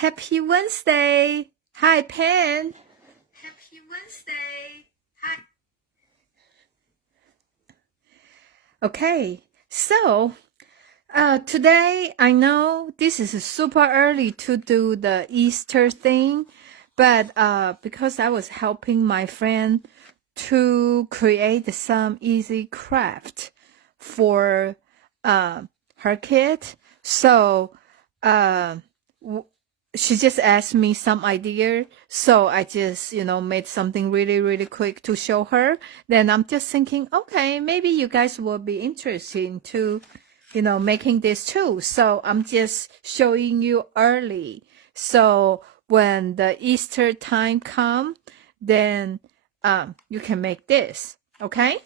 Happy Wednesday. Hi, Pen. Happy Wednesday. Hi. Okay, so today I know this is super early to do the Easter thing, but because I was helping my friend to create some easy craft for her kid, so uh, she just asked me some idea, so I just made something really quick to show her. Then I'm just thinking, okay, maybe you guys will be interested into making this too. So I'm just showing you early, so when the Easter time come, then you can make this. Okay,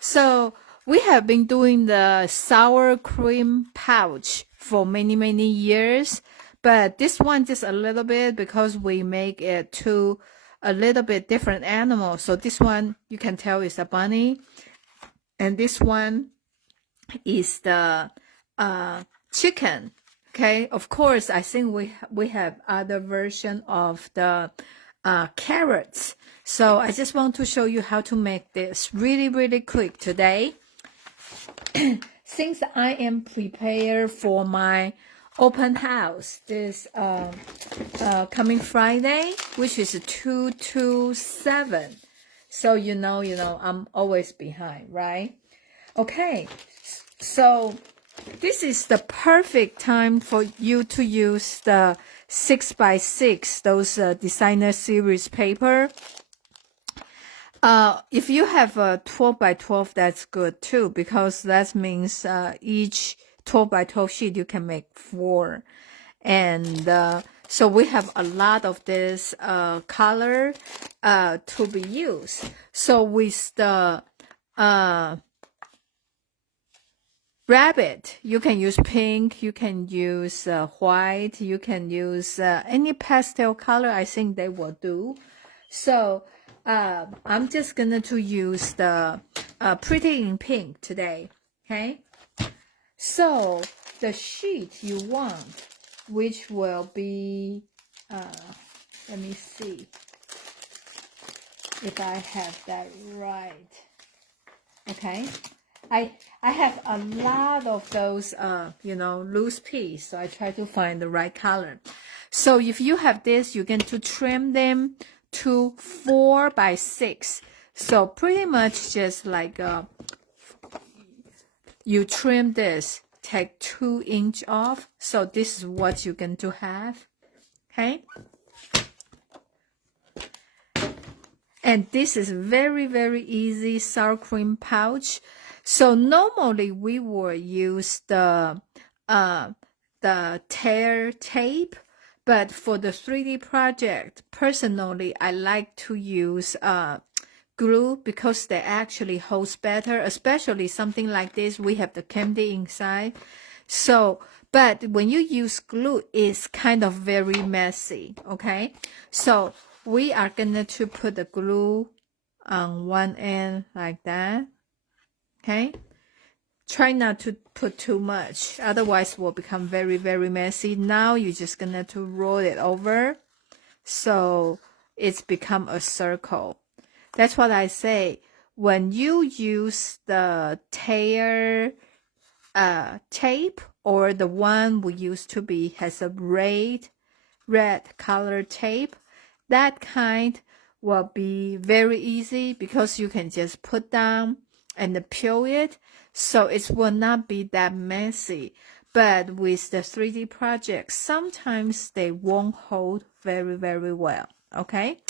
so we have been doing the sour cream pouch for many years, but this one just a little bit because we make it to a little bit different animal. So this one you can tell is a bunny, and this one is the chicken. Okay, of course, I think we have other version of the carrots. So I just want to show you how to make this really quick today. Since I am prepared for my open house this coming Friday, which is 2/7. So you know I'm always behind, right? Okay, so this is the perfect time for you to use the 6x6, those designer series paper. If you have a 12x12, that's good too, because that means each 12x12 sheet you can make 4. And so we have a lot of this color to be used. So with the rabbit, you can use pink, you can use white, you can use any pastel color. I think they will do. So I'm just gonna to use the Pretty in Pink today. Okay, so the sheet you want, which will be let me see if I have that right. Okay, I have a lot of those loose piece, so I try to find the right color. So if you have this, you're going to trim them to 4x6. So pretty much just like you trim this, take 2 inch off. So this is what you're going to have. Okay. And this is very easy sour cream pouch. So normally we will use the tear tape, but for the 3D project, personally, I like to use glue because they actually holds better, especially something like this. We have the candy inside. So, but when you use glue, it's kind of very messy, okay? So we are gonna to put the glue on one end like that, okay? Try not to put too much, otherwise it will become very messy. Now you're just gonna to roll it over, so it's become a circle. That's what I say. When you use the tear tape, or the one we used to be has a red color tape, that kind will be very easy because you can just put down and peel it, so it will not be that messy. But with the 3D project, sometimes they won't hold very well. Okay,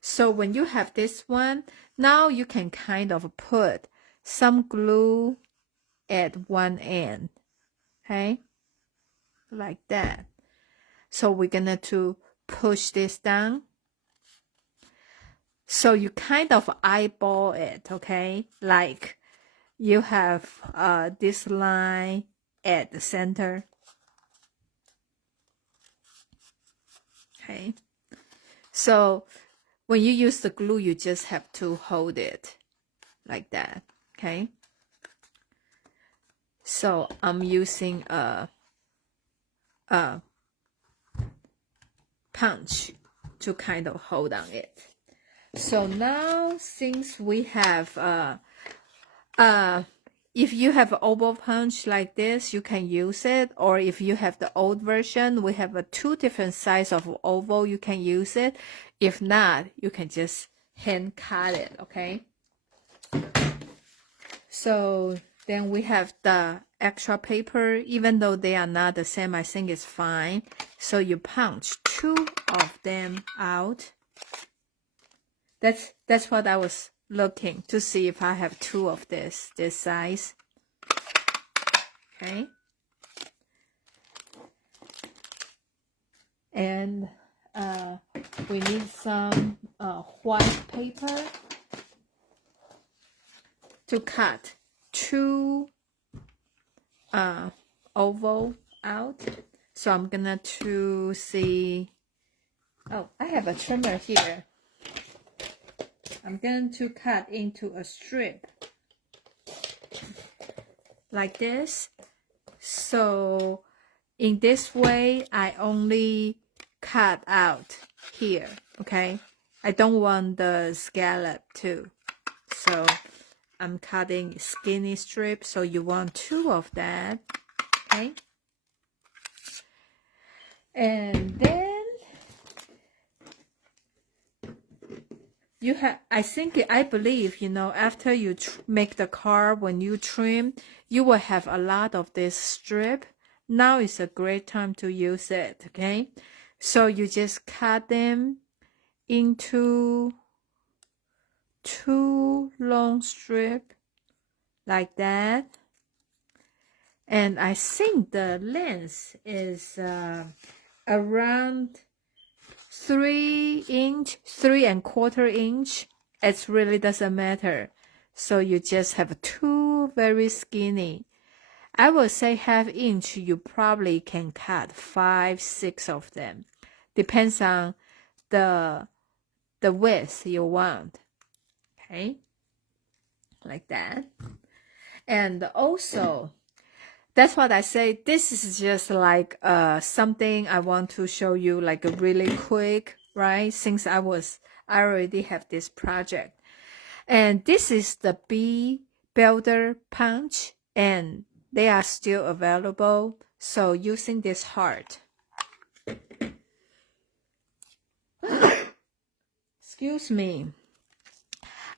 so when you have this one, now you can kind of put some glue at one end, okay, like that. So we're gonna to push this down. So you kind of eyeball it, okay? Like you have this line at the center. Okay. So when you use the glue, you just have to hold it like that, okay? So I'm using punch to kind of hold on it. So now, since we have if you have oval punch like this, you can use it. Or if you have the old version, we have 2 different size of oval, you can use it. If not, you can just hand cut it, okay? So then we have the extra paper. Even though they are not the same, I think it's fine. So you punch 2 of them out. That's what I was looking to see if I have 2 of this size. Okay. And we need some white paper to cut 2 oval out. So I'm gonna to see. Oh, I have a trimmer here. I'm going to cut into a strip like this. So in this way, I only cut out here, okay? I don't want the scallop too. So I'm cutting skinny strips. So you want 2 of that, okay? And then you have, I believe, you know, after you make the card, when you trim, you will have a lot of this strip. Now is a great time to use it, okay? So you just cut them into 2 long strips like that. And I think the length is around 3-inch, 3¼ inch. It really doesn't matter. So you just have 2 very skinny. I would say 1/2 inch, you probably can cut 5, 6 of them. Depends on the width you want. Okay, like that. And also, that's what I say. This is just like something I want to show you, like a really quick, right? Since I already have this project. And this is the Bee Builder Punch, and they are still available. So using this heart. Excuse me.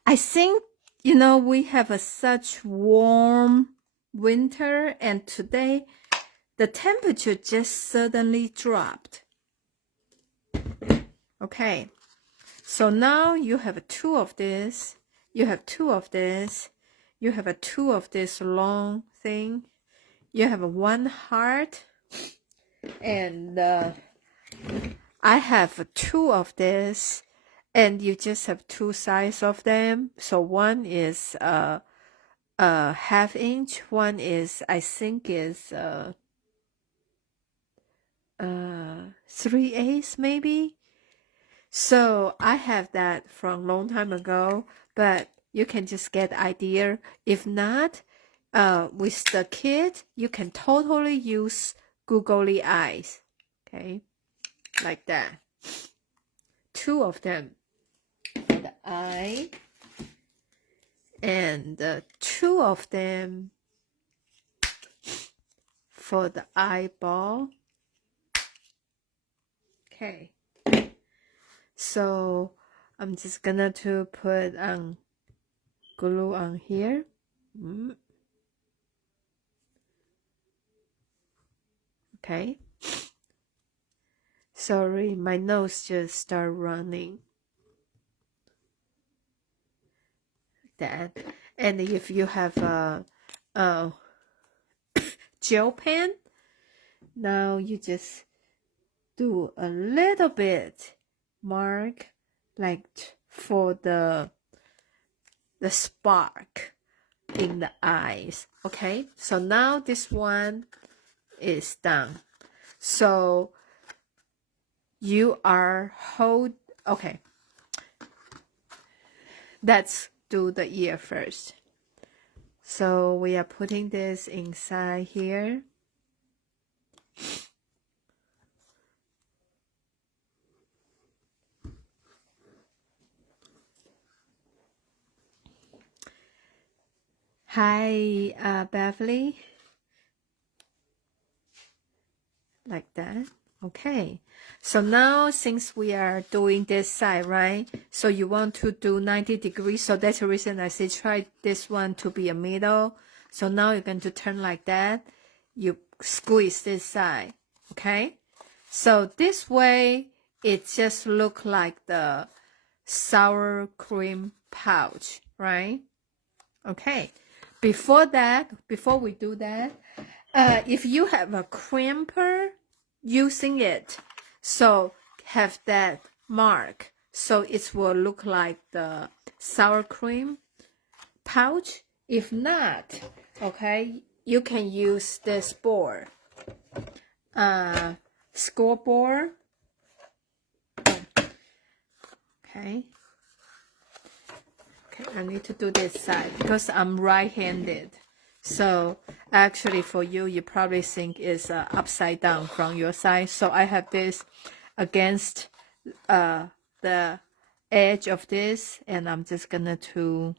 I think, you know, we have such warm winter, and today the temperature just suddenly dropped. Okay, so now you have 2 of this, you have 2 of this, you have 2 of this long thing, you have 1 heart, and I have 2 of this, and you just have 2 sides of them. So one is 1/2 inch, one is, I think is 3/8 maybe. So I have that from a long time ago, but you can just get the idea. If not, with the kit, you can totally use googly eyes, okay, like that. 2 of them for the eye, and 2 of them for the eyeball. Okay, so I'm just gonna to put glue on here. Okay, sorry, my nose just started running. That, and if you have a gel pen, now you just do a little bit mark, like for the spark in the eyes. Okay, so now this one is done. So you are okay, let's do the ear first. So we are putting this inside here. Hi, Beverly. Like that. Okay. So now since we are doing this side, right? So you want to do 90 degrees. So that's the reason I say try this one to be a middle. So now you're going to turn like that. You squeeze this side. Okay. So this way, it just look like the sour cream pouch, right? Okay. Before we do that, if you have a crimper, using it, so have that mark, so it will look like the sour cream pouch. If not, okay, you can use this board, scoreboard. Okay. Okay, I need to do this side because I'm right-handed. So actually for you, you probably think it's upside down from your side. So I have this against the edge of this, and I'm just gonna to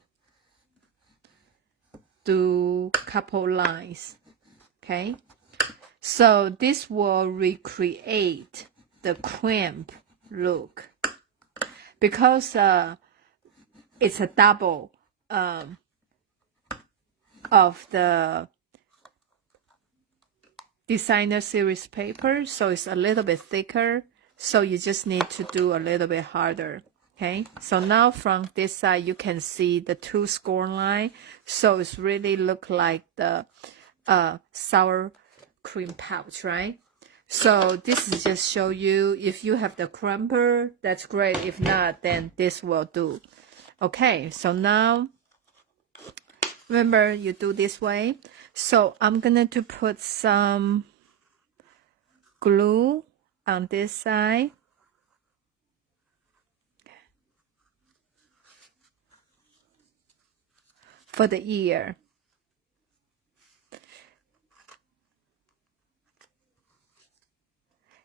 do couple lines. Okay, so this will recreate the crimp look because it's a double of the designer series paper, so it's a little bit thicker, so you just need to do a little bit harder. Okay, so now from this side you can see the two score line, so it's really look like the sour cream pouch, right? So this is just show you, if you have the crumper, that's great. If not, then this will do. Okay, so now remember you do this way. So I'm gonna to put some glue on this side. For the ear.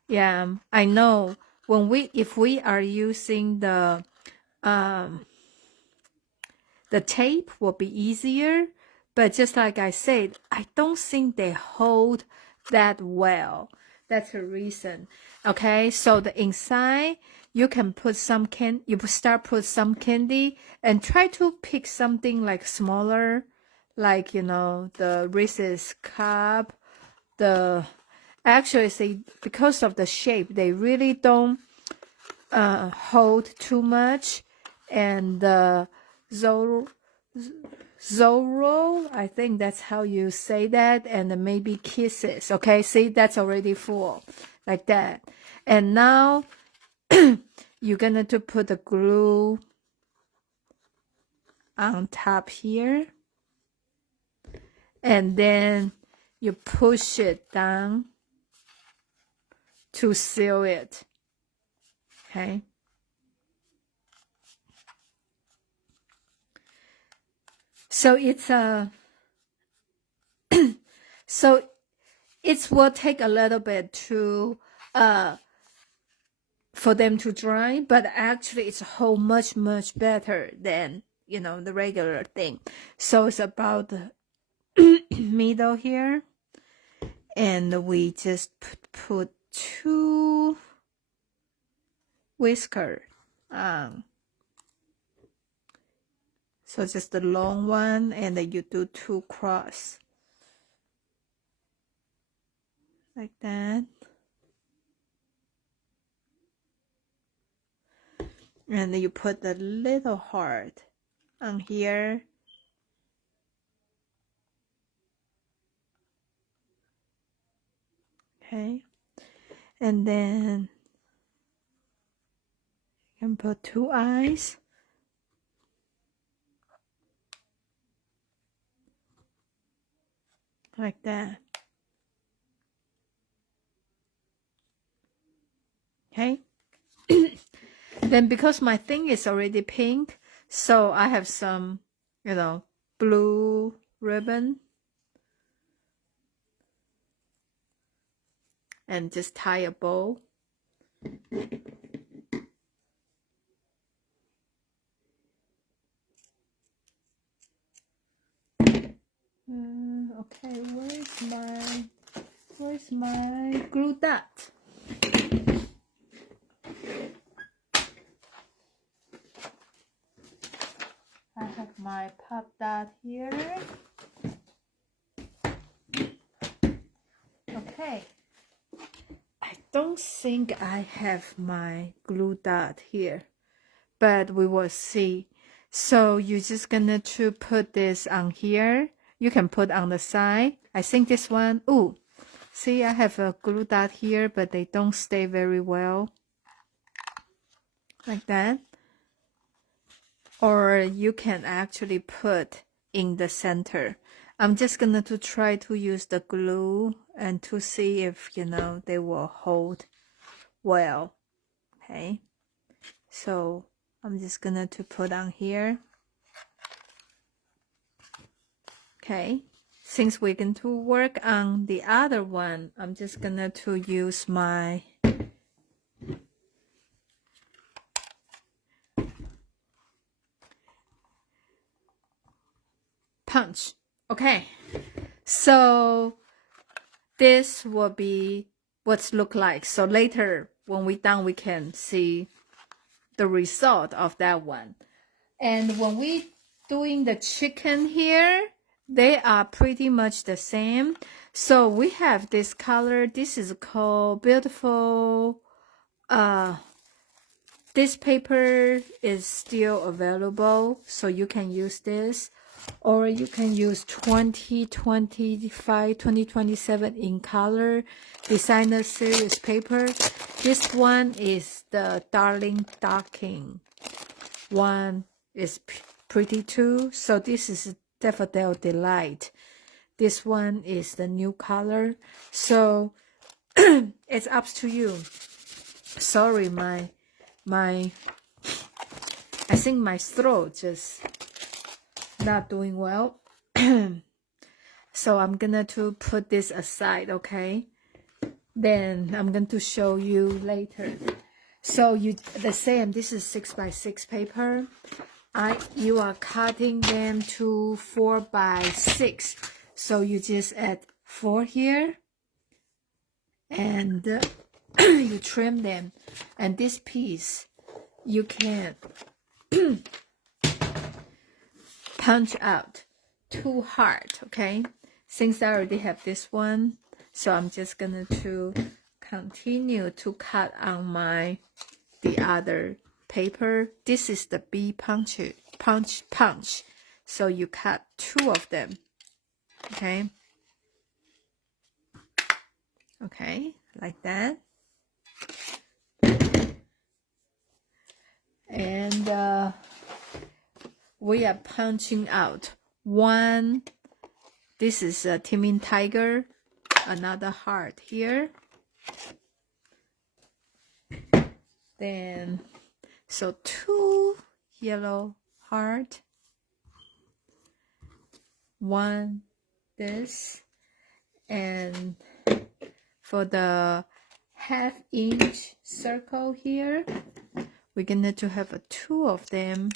Yeah, I know if we are using the tape will be easier, but just like I said, I don't think they hold that well. That's the reason. Okay, so the inside you can put some put some candy and try to pick something like smaller, like the Reese's cup. Actually say because of the shape, they really don't hold too much, and the Zorro, I think that's how you say that, and maybe Kisses. Okay, see, that's already full, like that. And now you're gonna to put the glue on top here, and then you push it down to seal it. Okay. So it's so it will take a little bit to for them to dry, but actually it's hold much better than the regular thing. So it's about the middle here, and we just put two whisker on. So just the long one, and then you do two cross like that. And then you put the little heart on here. Okay. And then you can put two eyes. Like that. Okay. Then because my thing is already pink, so I have some, blue ribbon. And just tie a bow. Okay, where's my glue dot? I have my pop dot here. Okay. I don't think I have my glue dot here, but we will see. So you're just gonna to put this on here. You can put on the side. I think this one, ooh, see I have a glue dot here, but they don't stay very well. Like that. Or you can actually put in the center. I'm just gonna to try to use the glue and to see if, you know, they will hold well. Okay. So I'm just gonna to put on here. Okay. Since we're going to work on the other one, I'm just gonna to use my punch. Okay. So this will be what's look like. So later when we're done, we can see the result of that one. And when we doing the chicken here, they are pretty much the same. So we have this color. This is called Beautiful. This paper is still available, so you can use this, or you can use 2025, 2027 in color designer series paper. This one is the Darling Darking one, is pretty too. So this is Daffodil Delight. This one is the new color. So it's up to you. Sorry, I think my throat just not doing well. So I'm gonna to put this aside, okay? Then I'm going to show you later. So the same, this is 6x6 paper. You are cutting them to 4x6. So you just add 4 here. And you trim them. And this piece, you can punch out too hard, okay? Since I already have this one, so I'm just gonna to continue to cut on the other paper. This is the B punch. So you cut 2 of them, okay? Okay, like that. And we are punching out 1. This is a Teaming Tiger, another heart here. Then, so 2 yellow heart, 1 this, and for the 1/2 inch circle here, we're gonna to have 2 of them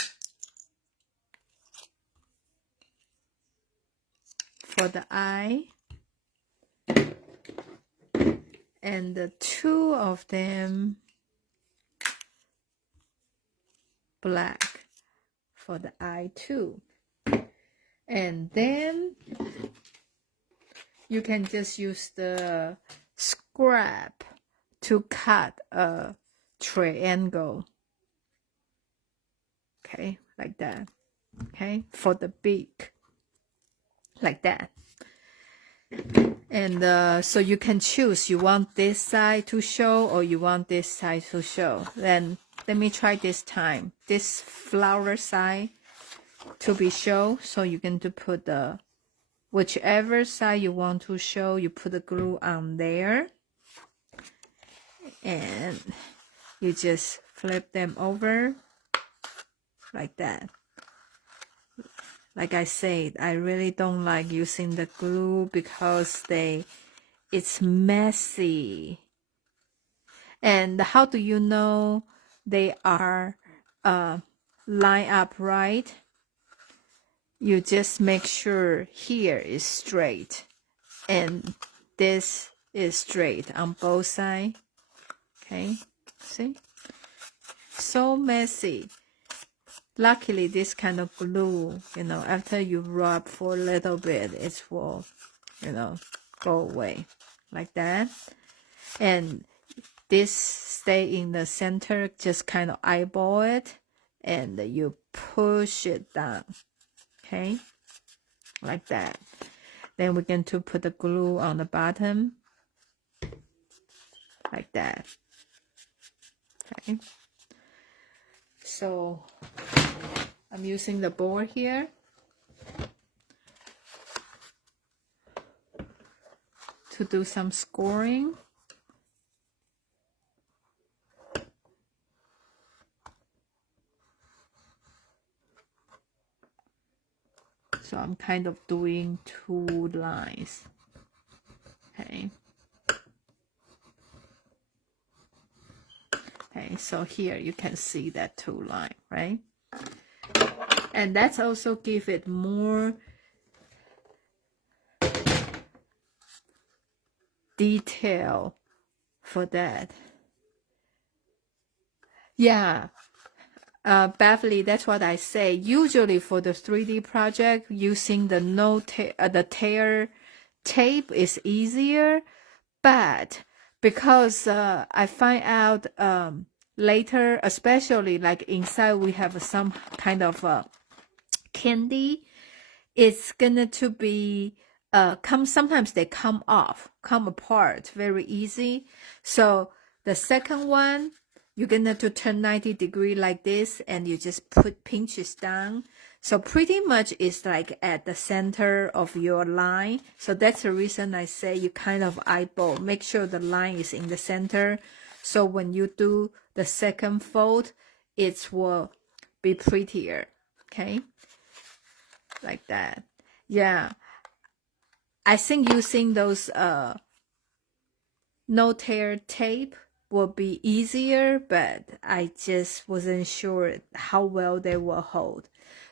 for the eye, and the 2 of them black for the eye too. And then you can just use the scrap to cut a triangle, okay, like that, okay, for the beak, like that. And so you can choose, you want this side to show or you want this side to show. Then let me try this time, this flower side to be show. So you're going to put the whichever side you want to show, you put the glue on there, and you just flip them over like that. Like I said, I really don't like using the glue because it's messy. And how do you know they are line up right? you just make sure here is straight and this is straight on both sides. Okay, see? So messy. Luckily, this kind of glue, after you rub for a little bit, it will, go away like that. And this stay in the center, just kind of eyeball it, and you push it down, okay, like that. Then we're going to put the glue on the bottom, like that, okay. So I'm using the board here to do some scoring. So I'm kind of doing 2 lines, okay. Okay, so here you can see that 2 line, right? And that's also give it more detail for that. Yeah, Beverly, that's what I say. Usually for the 3D project, using the the tear tape is easier, but because I find out later, especially like inside we have some kind of candy, it's gonna to be sometimes they come apart very easy. So the second one, you're gonna to turn 90-degree like this, and you just pinches down. So pretty much it's like at the center of your line. So that's the reason I say you kind of eyeball, make sure the line is in the center. So when you do the second fold, it will be prettier, okay? Like that. Yeah, I think using those no tear tape will be easier, but I just wasn't sure how well they will hold.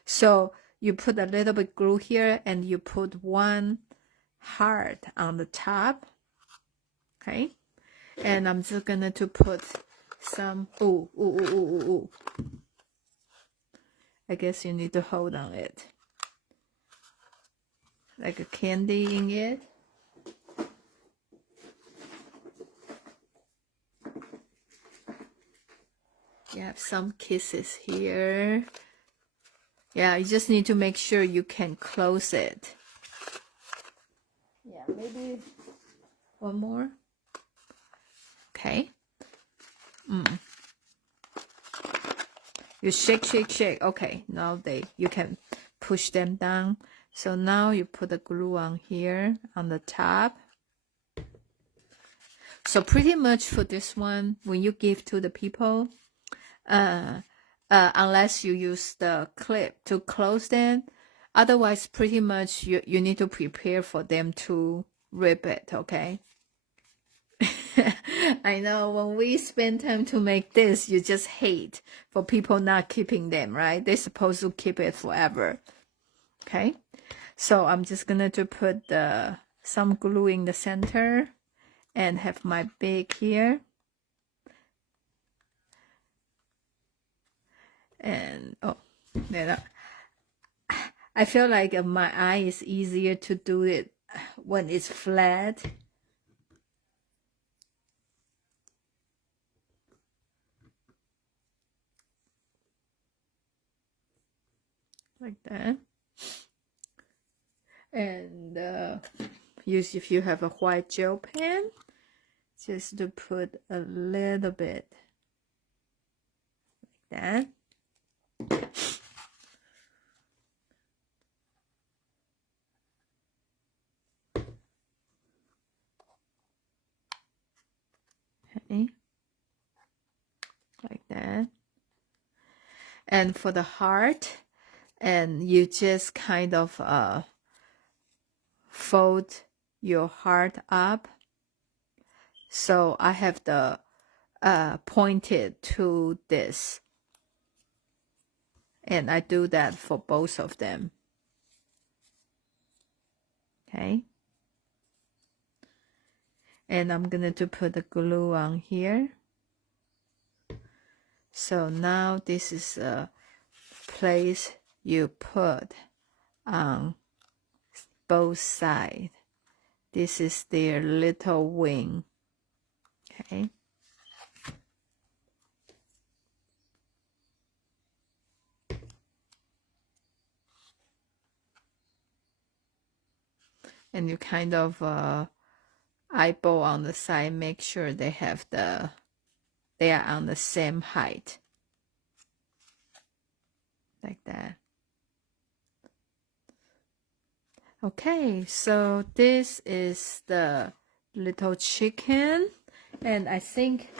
So you put a little bit glue here, and you put 1 heart on the top, okay. And I'm just gonna to put some I guess you need to hold on it like a candy in it. You have some kisses here. Yeah, you just need to make sure you can close it. Yeah, maybe 1 more. Okay. You shake. Okay, now you can push them down. So now you put the glue on here on the top. So pretty much for this one, when you give to the people, unless you use the clip to close them, otherwise pretty much you need to prepare for them to rip it, okay? I know when we spend time to make this, you just hate for people not keeping them, right? They're supposed to keep it forever, okay? So I'm just gonna to put some glue in the center and have my big here. And I feel like my eye is easier to do it when it's flat. Like that. And if you have a white gel pen, just to put a little bit like that. Okay, like that. And for the heart, and you just kind of fold your heart up. So I have the pointed to this, and I do that for both of them. Okay. And I'm gonna put the glue on here. So now this is a place you put on both sides. This is their little wing. Okay. And you kind of eyeball on the side, make sure they are on the same height. Like that. Okay, so this is the little chicken, and I think,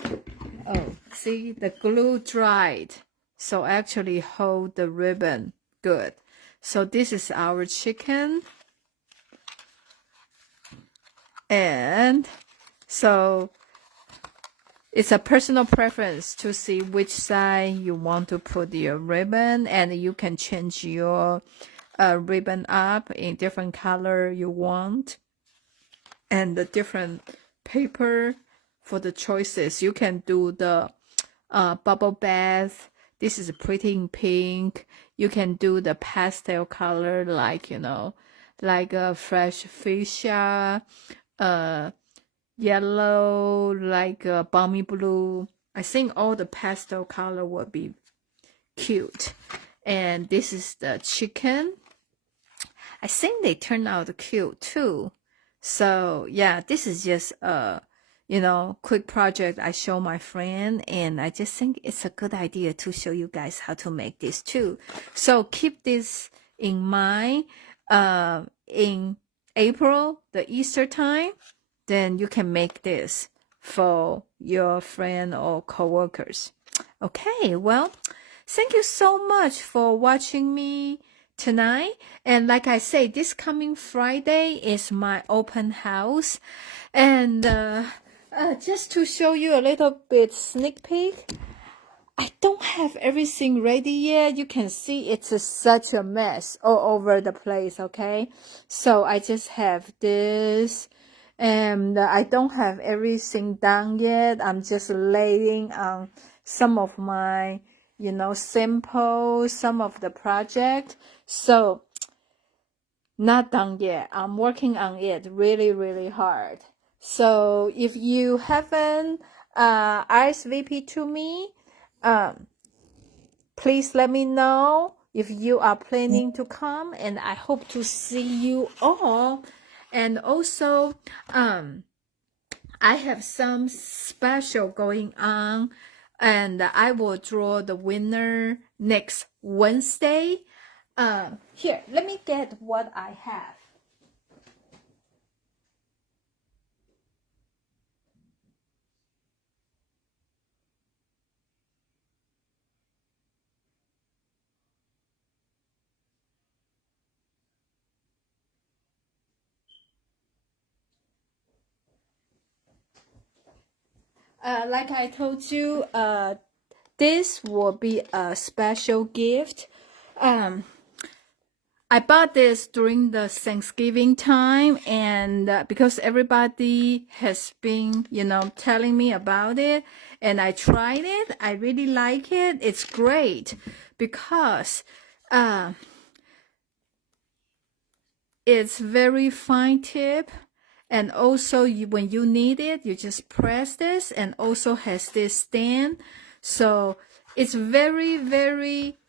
oh, see, the glue dried, so actually hold the ribbon good. So this is our chicken, and so it's a personal preference to see which side you want to put your ribbon, and you can change your ribbon up in different color you want, and the different paper for the choices. You can do the bubble bath. This is pretty in pink. You can do the pastel color, like, you know, like a fresh fuchsia, yellow, like a balmy blue. I think all the pastel color will be cute. And this is the chicken. I think they turn out cute too. So yeah, this is just a, you know, quick project I show my friend, and I just think it's a good idea to show you guys how to make this too. So keep this in mind. In April, the Easter time, then you can make this for your friend or coworkers. Okay, well, thank you so much for watching me tonight. And like I say, this coming Friday is my open house, and just to show you a little bit sneak peek, I don't have everything ready yet. You can see it's such a mess all over the place. Okay, so I just have this, and I don't have everything done yet. I'm just laying on some of my, you know, samples, some of the project. So not done yet. I'm working on it really, really hard. So if you haven't RSVP to me, please let me know if you are planning to come, and I hope to see you all. And also, I have some special going on, and I will draw the winner next Wednesday. Here, let me get what I have. Like I told you, this will be a special gift. I bought this during the Thanksgiving time, and because everybody has been, you know, telling me about it, and I tried it. I really like it. It's great because it's very fine tip. And also, when you need it, you just press this, and also has this stand. So it's very, very,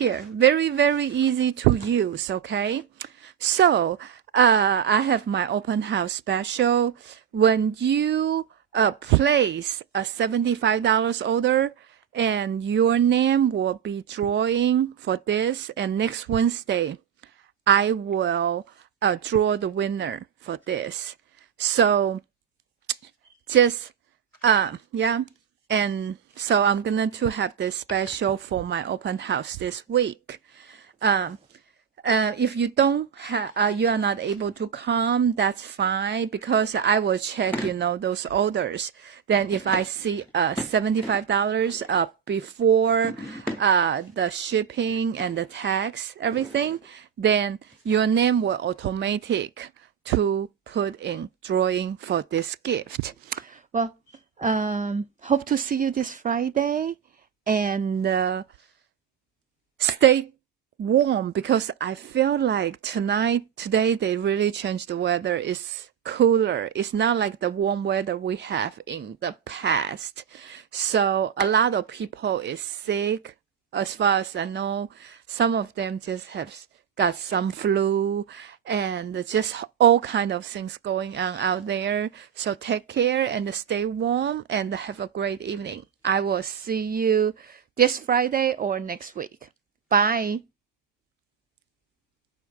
very, very easy to use, okay? So I have my open house special. When you place a $75 order, and your name will be drawing for this, and next Wednesday, I will draw the winner for this. So just yeah, and so I'm gonna to have this special for my open house this week. If you don't have, you are not able to come, that's fine, because I will check, you know, those orders. Then if I see $75 before the shipping and the tax, everything, then your name will automatic to put in drawing for this gift. Well, hope to see you this Friday, and stay warm, because I feel like today they really changed the weather. It's cooler. It's not like the warm weather we have in the past. So a lot of people is sick. As far as I know, some of them just have got some flu and just all kind of things going on out there. So take care and stay warm and have a great evening. I will see you this Friday or next week. Bye.